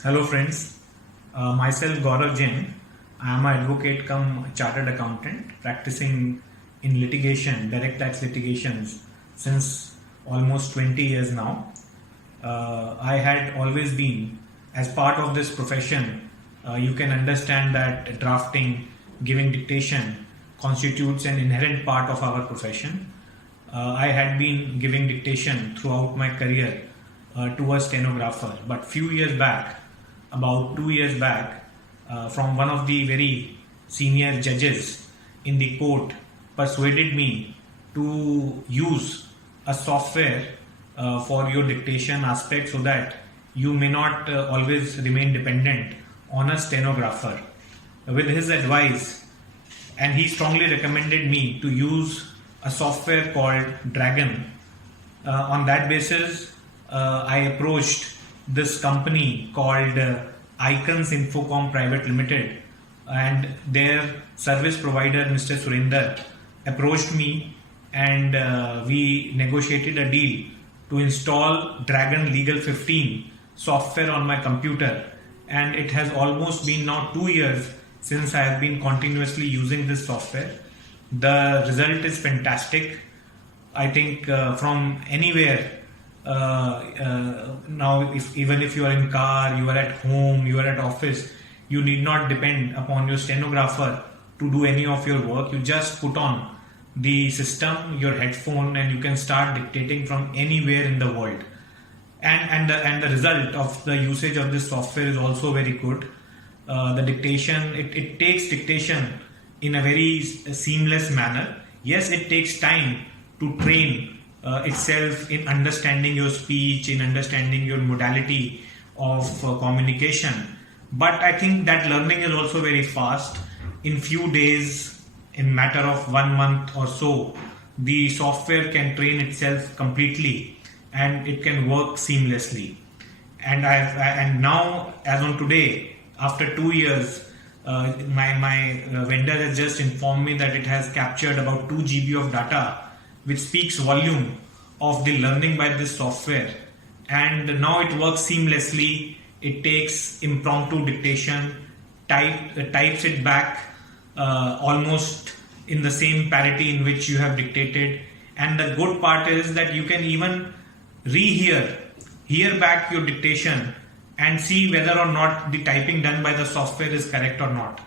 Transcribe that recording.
Hello friends, myself Gaurav Jain. I am an advocate come chartered accountant practicing in litigation, direct tax litigations since almost 20 years now. I had always been, as part of this profession, you can understand that drafting, giving dictation constitutes an inherent part of our profession. I had been giving dictation throughout my career to a stenographer, but few years back, about 2 years back, from one of the very senior judges in the court persuaded me to use a software for your dictation aspect so that you may not always remain dependent on a stenographer. With his advice, and he strongly recommended me to use a software called Dragon. On that basis, I approached this company called Icons Infocom Private Limited, and their service provider, Mr. Surinder, approached me, and we negotiated a deal to install Dragon Legal 15 software on my computer. And it has almost been now 2 years since I have been continuously using this software. The result is fantastic. I think from anywhere, now even if you are in car, you are at home, you are at office, you need not depend upon your stenographer to do any of your work. You just put on the system, your headphone, and you can start dictating from anywhere in the world. And the result of the usage of this software is also very good. The dictation, it takes dictation in a very seamless manner. Yes, it takes time to train itself in understanding your speech, in understanding your modality of communication. But I think that learning is also very fast. In few days, in matter of 1 month or so, the software can train itself completely and it can work seamlessly. And now, as on today, after 2 years, my vendor has just informed me that it has captured about 2 GB of data, which speaks volume of the learning by this software. And now it works seamlessly. It takes impromptu dictation, types it back almost in the same parity in which you have dictated. And the good part is that you can even hear back your dictation and see whether or not the typing done by the software is correct or not.